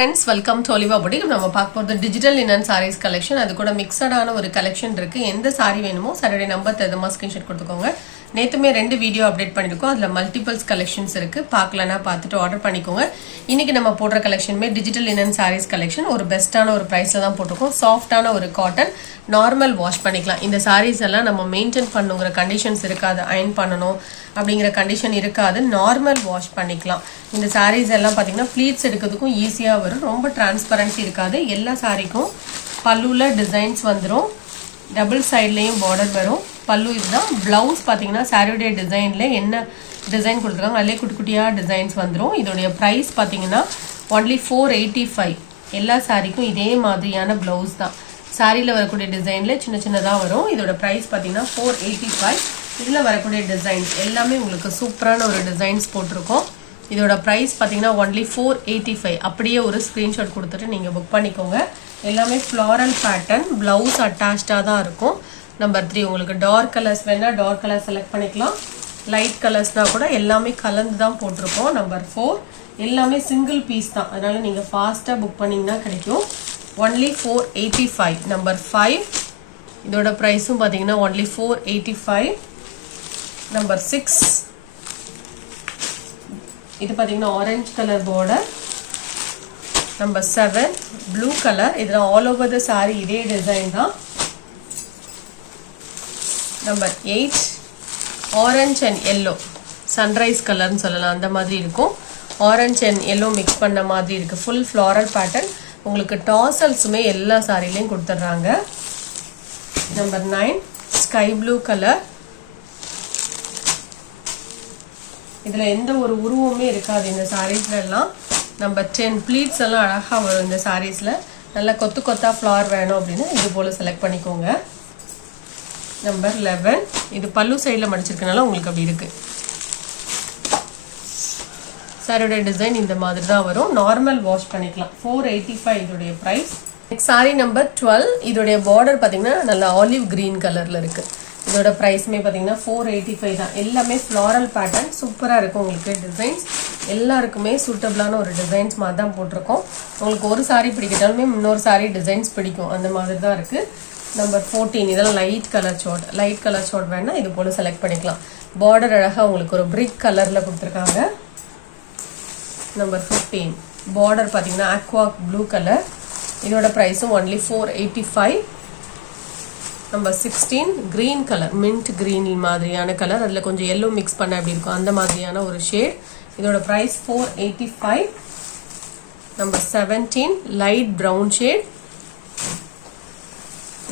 friends, welcome to Oliva Boutique. நம்ம பார்க்க போறது digital linen sarees collection. அது கூட mixed ஆன ஒரு collection இருக்கு. எந்த saree வேணுமோ Saturday நம்பர் தரமா ஸ்கிரீன்ஷாட் கொடுத்துக்கோங்க. நேத்துமே ரெண்டு வீடியோ அப்டேட் பண்ணிருக்கோம். அதுல மல்டிபிள்ஸ் கலெக்ஷன்ஸ் இருக்கு. பார்க்கலனா பார்த்துட்டு ஆர்டர் பண்ணிக்கோங்க. இன்னைக்கு நம்ம போடுற கலெக்ஷன்மே digital linen sarees collection. ஒரு பெஸ்டான ஒரு பிரைஸ்ல தான் போட்டுருக்கோம். சாஃப்ட்டான ஒரு காட்டன் நார்மல் வாஷ் பண்ணிக்கலாம். இந்த sarees எல்லாம் நம்ம மெயின்டைன் பண்ணுங்கிற கண்டிஷன்ஸ் இருக்காது. அயர்ன் பண்ணனும் அப்படிங்கிற கண்டிஷன் இருக்காது. நார்மல் வாஷ் பண்ணிக்கலாம். இந்த sarees எல்லாம் பாத்தீங்கன்னா ப்ளீட்ஸ் எடுக்கிறதுக்கும் ஈஸியா வரும். ரொம்ப டிரான்ஸ்பரன்சி இருக்காது. எல்லா சாரிக்கும் பல்லுல டிசைன்ஸ் வந்துரும். டபுள் சைடுலயும் பார்டர் வரும். பல்லு இதுதான். பிளவுஸ் பாத்தீங்கன்னா சாரியோட டிசைன்ல என்ன டிசைன் கொடுத்துருக்காங்க அதிலே குட்டி குட்டியா டிசைன்ஸ் வந்துரும். இதோடைய பிரைஸ் பாத்தீங்கன்னா only 485. எல்லா சாரிக்கும் இதே மாதிரியான பிளவுஸ் தான். சாரியில வரக்கூடிய டிசைன்ல சின்ன சின்னதா வரும். இதோட பிரைஸ் பாத்தீங்கன்னா 485. இதுல வரக்கூடிய டிசைன்ஸ் எல்லாமே உங்களுக்கு சூப்பரான ஒரு டிசைன்ஸ் போட்டிருக்கோம். இதோட பிரைஸ் பாத்தீங்கன்னா only 485. அப்படியே ஒரு ஸ்கிரீன்ஷாட் கொடுத்துட்டு நீங்க புக் பண்ணிக்கோங்க. எல்லாமே ஃப்ளாரல் பேட்டர்ன், பிளவுஸ் அட்டாச்டா தான் இருக்கும். நம்பர் 3 உங்களுக்கு டார்க் கலர்ஸ் வேணா டார்க் கலர் செலக்ட் பண்ணிக்கலாம். லைட் கலர்ஸ்னா கூட எல்லாமே கலந்து தான் போட்டிருக்கோம். நம்பர் 4 எல்லாமே சிங்கிள் பீஸ் தான். அதனால நீங்க ஃபாஸ்டா புக் பண்ணீங்கன்னா கிடைக்கும். only 485. நம்பர் 5 இதோட பிரைஸும் பாத்தீங்கன்னா only 485. நம்பர் 6 இது பாத்தீங்கன்னா orange colour border. Number 7 blue colour. இதுல ஆல் ஓவர் தி saree இதே டிசைன் தான். Number 8 orange and yellow sunrise கலர்னு சொல்லலாம். அந்த மாதிரி இருக்கும். ஆரஞ்சு அண்ட் yellow மிக்ஸ் பண்ண மாதிரி இருக்கு. Full floral pattern. உங்களுக்கு டாசல்ஸுமே எல்லா சாரிலையும் கொடுத்துட்றாங்க. Number 9 sky blue colour. இதுல எந்த ஒரு உருவமே இருக்காது இந்த சாரீஸ்ல எல்லாம். நம்பர் 10 ப்ளீட்ஸ் எல்லாம் அழகா வரும் இந்த சாரீஸ்ல. நல்லா கொத்து கொத்தா ஃப்ளார் வேணும் அப்படின்னா இது போல செலக்ட் பண்ணிக்கோங்க. நம்பர் 11 இது பல்லு சைடுல மடிச்சிருக்கனால உங்களுக்கு அப்படி இருக்கு. சாரியோட டிசைன் இந்த மாதிரி தான் வரும். நார்மல் வாஷ் பண்ணிக்கலாம். 485 இதோடைய பிரைஸ். Next sorry number 12. இதோடைய பார்டர் பாத்தீங்கன்னா நல்ல ஆலிவ் கிரீன் கலர்ல இருக்கு. இதோட பிரைஸ்மே பாத்தீங்கன்னா 485 தான். எல்லாமே ஃப்ளாரல் பேட்டர்ன் சூப்பரா இருக்கும். உங்களுக்கு டிசைன்ஸ் எல்லாருக்குமே சூட்டபிளான ஒரு டிசைன்ஸ் மாதிரி தான் போட்டிருக்கோம். உங்களுக்கு ஒரு சாரி பிடிக்கட்டாலுமே இன்னொரு சாரி டிசைன்ஸ் பிடிக்கும். அந்த மாதிரி தான் இருக்கு. நம்பர் 14 இதெல்லாம் light colour short. Light colour short வேணா இது போல செலக்ட் பண்ணிக்கலாம். பார்டர் அழகா உங்களுக்கு ஒரு பிரிக் கலர்ல கொடுத்துருக்காங்க. நம்பர் 15 பார்டர் பாத்தீங்கன்னா aqua ப்ளூ கலர். இதோட பிரைஸும் only 485. Number 16 green colour, mint green மாதிரியான கலர். அதுல கொஞ்சம் yellow மிக்ஸ் பண்ண அப்படி இருக்கும். அந்த மாதிரியான ஒரு ஷேட். இதோட price 485. Number 17 light brown shade.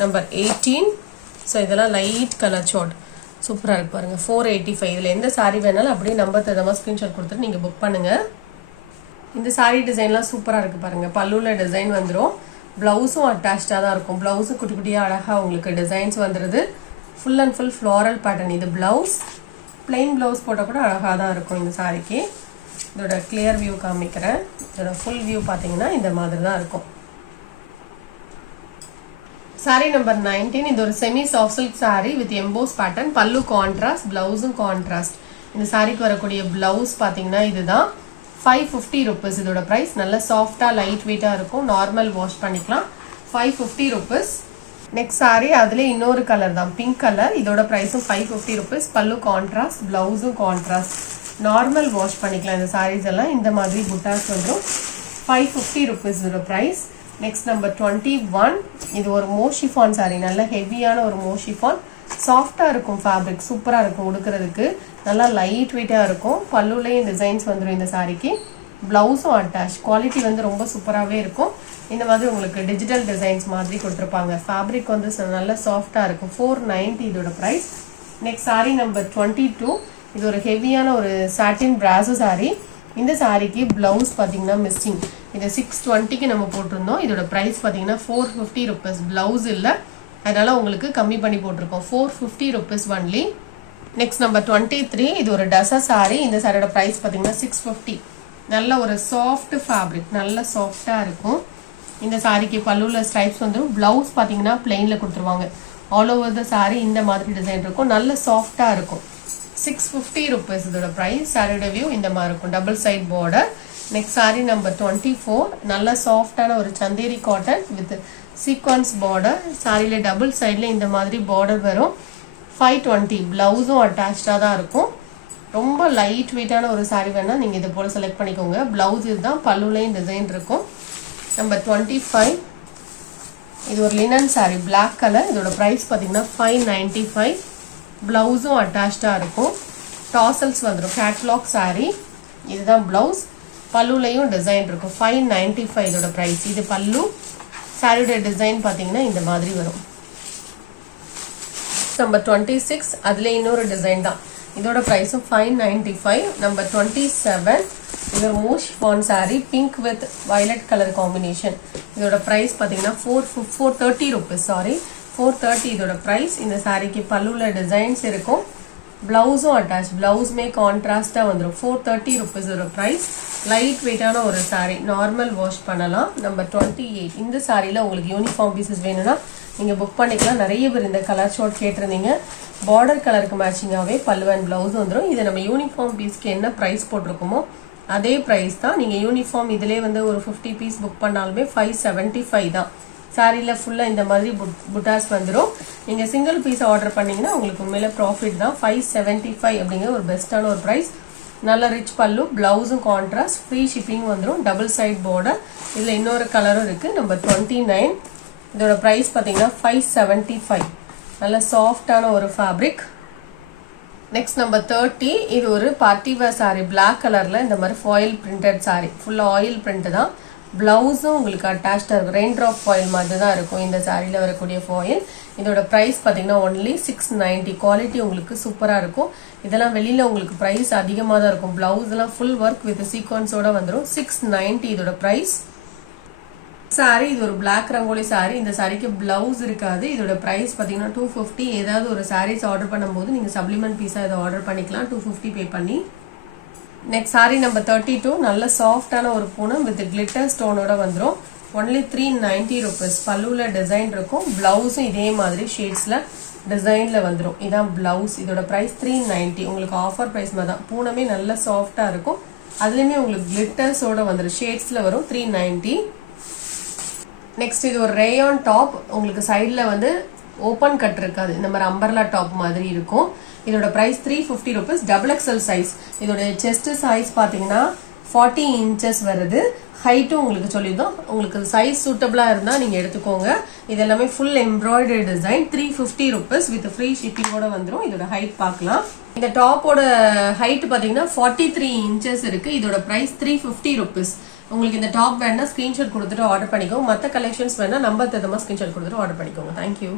Number 18 so இதெல்லாம் லைட் கலர் ஷார்ட். சூப்பரா இருக்கு பாருங்க. 485. இதுல எந்த சாரி வேணாலும் அப்படியே நம்பர் தரமா ஸ்கிரீன்ஷாட் கொடுத்துட்டு நீங்க புக் பண்ணுங்க. இந்த சாரி டிசைன்லாம் சூப்பரா இருக்கு பாருங்க. பல்லுல டிசைன் வந்துரும். பிளவுஸும் அட்டாச்சா தான் இருக்கும். பிளவுஸும் குட்டி குட்டியா அழகா உங்களுக்கு டிசைன்ஸ் வந்துருது. Full and full floral pattern. இது பிளவுஸ். பிளைன் பிளவுஸ் போட்டா கூட அழகா தான் இருக்கும் இந்த சாரிக்கு. இதோட கிளியர் வியூ காமிக்கிறேன். இதோட ஃபுல் வியூ பாத்தீங்கன்னா இந்த மாதிரி தான் இருக்கும். சாரி நம்பர் 19 இது ஒரு semi soft silk sorry with EMBOSS pattern. பல்லு கான்ட்ராஸ்ட், பிளவுஸும் கான்ட்ராஸ்ட். இந்த சாரிக்கு வரக்கூடிய பிளவுஸ் பாத்தீங்கன்னா இதுதான். 550 rupees இதோட பிரைஸ். நல்ல சாஃப்டா லைட் வெயிட்டா இருக்கும். நார்மல் வாஷ் பண்ணிக்கலாம். 550 rupees. நெக்ஸ்ட் சாரி அதுல இன்னொரு கலர் தான், பிங்க் கலர். இதோட பிரைஸும் 550 rupees. பல்லு கான்ட்ராஸ்ட், பிளவுஸும் கான்ட்ராஸ்ட். நார்மல் வாஷ் பண்ணிக்கலாம். இந்த சாரீஸ் எல்லாம் இந்த மாதிரி புட்டாஸ் வந்துடும். 550 rupees இதோட பிரைஸ். நெக்ஸ்ட் நம்பர் 21 இது ஒரு மோஷிஃபான் சாரி. நல்ல ஹெவியான ஒரு மோஷிஃபான். சாஃப்டா இருக்கும். ஃபேப்ரிக் சூப்பரா இருக்கும் உடுக்கிறதுக்கு. நல்லா லைட் வெயிட்டா இருக்கும். பல்லுலயும் டிசைன்ஸ் வந்துடும் இந்த சாரிக்கு. பிளவுஸும் அட்டாச். குவாலிட்டி வந்து ரொம்ப சூப்பராகவே இருக்கும். இந்த மாதிரி உங்களுக்கு டிஜிட்டல் டிசைன்ஸ் மாதிரி கொடுத்துருப்பாங்க. ஃபேப்ரிக் வந்து நல்ல சாஃப்டா இருக்கும். 490 இதோட பிரைஸ். நெக்ஸ்ட் சாரி நம்பர் 22 இது ஒரு ஹெவியான ஒரு சாட்டின் பிராசோ சாரி. இந்த சாரிக்கு பிளவுஸ் பாத்தீங்கன்னா மிஸ்ஸிங். இது 620க்கு நம்ம போட்டிருந்தோம். இதோட பிரைஸ் பாத்தீங்கன்னா 450 rupees. பிளவுஸ் இல்ல, அதனால உங்களுக்கு கம்மி பண்ணி போட்டிருக்கோம். 450 rupees only. நெக்ஸ்ட் நம்பர் 23 இது ஒரு டசா சாரி. இந்த சாரியோட பிரைஸ் பாத்தீங்கன்னா 650. நல்ல ஒரு சாஃப்ட் ஃபேப்ரிக். நல்ல சாஃப்டா இருக்கும். இந்த சாரிக்கு பல்லுல ஸ்ட்ரைப்ஸ் வந்துடும். பிளவுஸ் பாத்தீங்கன்னா பிளெயின்ல கொடுத்துருவாங்க. ஆல் ஓவர் த சாரி இந்த மாதிரி டிசைன் இருக்கும். நல்ல சாஃப்டா இருக்கும். 650 rupees இதோட பிரைஸ். சாரியோட வியூ இந்த மாதிரி இருக்கும். Double side border. Next saree number 24 நல்ல சாஃப்டான ஒரு Chanderi cotton with sequins border. சாரியில் டபுள் சைடில் இந்த மாதிரி பார்டர் வரும். 520 ப்ளவுஸும் அட்டாச்சாக தான் இருக்கும். ரொம்ப லைட் வெயிட்டான ஒரு saree வேணால் நீங்கள் இது போல் செலக்ட் பண்ணிக்கோங்க. ப்ளவுஸ் இதுதான், பல்லுலையும் டிசைன் இருக்கும். நம்பர் 25 இது ஒரு லினன் saree black கலர். இதோட ப்ரைஸ் பார்த்தீங்கன்னா 595. ப்ளவுஸும் அட்டாச்சாக இருக்கும். டாசல்ஸ் வந்துடும். Catalogue saree. இதுதான் ப்ளவுஸ், பல்லுலையும் டிசைன் இருக்கும். 595 இதோட ப்ரைஸ். இது பல்லு. சாரியோட டிசைன் பார்த்தீங்கன்னா இந்த மாதிரி வரும். நம்பர் 26 அதில் இன்னொரு டிசைன் தான். இதோட ப்ரைஸும் 595. நம்பர் 27 இது ஒரு மோஸ்ட் ஃபான் saree pink with violet colour combination. இதோட ப்ரைஸ் பார்த்தீங்கன்னா 430 rupees. 430 இதோட ப்ரைஸ். இந்த சாரிக்கு பல்லுல டிசைன்ஸ் இருக்கும். ப்ளவுஸும் அட்டாச், ப்ளவுஸுமே கான்ட்ராஸ்டாக வந்துடும். 430 rupees இதோட ப்ரைஸ். லைட் வெயிட்டான ஒரு saree, நார்மல் வாஷ் பண்ணலாம். நம்பர் 28 இந்த சாரியில் உங்களுக்கு யூனிஃபார்ம் பீசஸ் வேணும்னா நீங்கள் புக் பண்ணிக்கலாம். நிறைய பேர் இந்த கலர் ஷார்ட் கேட்டிருந்தீங்க. பார்டர் கலருக்கு மேட்சிங்காகவே பல்லு அண்ட் ப்ளவுஸ் வந்துடும். இதை நம்ம யூனிஃபார்ம் பீஸ்க்கு என்ன ப்ரைஸ் போட்டிருக்கோமோ அதே ப்ரைஸ் தான். நீங்கள் யூனிஃபார்ம் இதிலே வந்து ஒரு 50 பீஸ் புக் பண்ணாலுமே 575 தான். சாரியில் ஃபுல்லாக இந்த மாதிரி புட்டாஸ் வந்துடும். நீங்கள் சிங்கிள் பீஸ் ஆர்டர் பண்ணிங்கன்னா உங்களுக்கு உண்மையில ப்ராஃபிட் தான். 575 அப்படிங்கிற ஒரு பெஸ்ட்டான ஒரு ப்ரைஸ். நல்ல ரிச் பல்லு, ப்ளவுஸும் கான்ட்ராஸ்ட், ஃப்ரீ ஷிப்பிங் வந்துடும். Double side border. இதில் இன்னொரு கலரும் இருக்குது. நம்பர் 29 இதோட ப்ரைஸ் பார்த்தீங்கன்னா 575. நல்ல சாஃப்டான ஒரு ஃபேப்ரிக். நெக்ஸ்ட் நம்பர் 30 இது ஒரு பார்ட்டி வேர் saree பிளாக் கலரில் இந்த மாதிரி ஃபாயில் பிரிண்டட் saree. ஃபுல்லாக ஆயில் பிரிண்ட் தான். ப்ளவுஸும் உங்களுக்கு அட்டாச்சாக இருக்கும். ரெயின் ட்ராப் ஃபாயில் மாதிரி தான் இருக்கும் இந்த சாரியில் வரக்கூடிய ஃபாயில். இதோட ப்ரைஸ் பார்த்தீங்கன்னா ஒன்லி 690. குவாலிட்டி உங்களுக்கு சூப்பராக இருக்கும். இதெல்லாம் வெளியில் உங்களுக்கு ப்ரைஸ் அதிகமாக தான் இருக்கும். ப்ளவுஸ்லாம் ஃபுல் ஒர்க் வித் சீக்வன்ஸோட வந்துடும். 690 இதோட ப்ரைஸ். சாரி இது ஒரு பிளாக் ரங்கோலி சாரி. இந்த சாரிக்கு பிளவுஸ் இருக்காது. இதோட ப்ரைஸ் பார்த்தீங்கன்னா 250. ஏதாவது ஒரு சாரீஸ் ஆர்டர் பண்ணும்போது நீங்கள் சப்ளிமெண்ட் பீஸாக இதை ஆர்டர் பண்ணிக்கலாம் 250 பே பண்ணி. நெக்ஸ்ட் சாரி நம்பர் 32 நல்ல சாஃப்டான ஒரு பூனம் வித் கிளிட்டர் ஸ்டோனோட வந்துடும். Only 390 rupees. பல்லுவில் டிசைன் இருக்கும். ப்ளவுஸும் இதே மாதிரி ஷேட்ஸில் டிசைனில் வந்துடும். இதான் ப்ளவுஸ். இதோட ப்ரைஸ் 390. உங்களுக்கு ஆஃபர் ப்ரைஸ் மாதிரி தான். பூனமே நல்ல சாஃப்டாக இருக்கும். அதுலேயுமே உங்களுக்கு கிளிட்டர்ஸோட வந்துடும். ஷேட்ஸில் வரும். 390. நெக்ஸ்ட் இது ஒரு ரேயான் டாப். உங்களுக்கு சைடில் வந்து ஓப்பன் கட் இருக்காது. இந்த மாதிரி அம்பர்லா டாப் மாதிரி இருக்கும். இதோட price 350 rupees. Double XL size. இதோட செஸ்ட் சைஸ் பார்த்தீங்கன்னா 40 inches வருது. ஹைட்டும் உங்களுக்கு சொல்லியிருந்தோம். உங்களுக்கு சைஸ் சூட்டபிளாக இருந்தால் நீங்கள் எடுத்துக்கோங்க. இது எல்லாமே full embroidery design. 350 rupees with free ஷிப்பிங்கோட வந்துடும். இதோட ஹைட் பார்க்கலாம். இந்த டாப்போட ஹைட் பார்த்தீங்கன்னா 43 inches இருக்குது. இதோட ப்ரைஸ் 350 rupees. உங்களுக்கு இந்த டாப் வேணா ஸ்க்ரீன்ஷாட் கொடுத்துட்டு ஆர்டர் பண்ணிக்கோங்க. மற்ற கலெக்ஷன்ஸ் வேணா நம்பர் தகுந்த ஸ்க்ரீன்ஷாட் கொடுத்துட்டு ஆர்டர் பண்ணிக்கோங்க. தேங்க்யூ.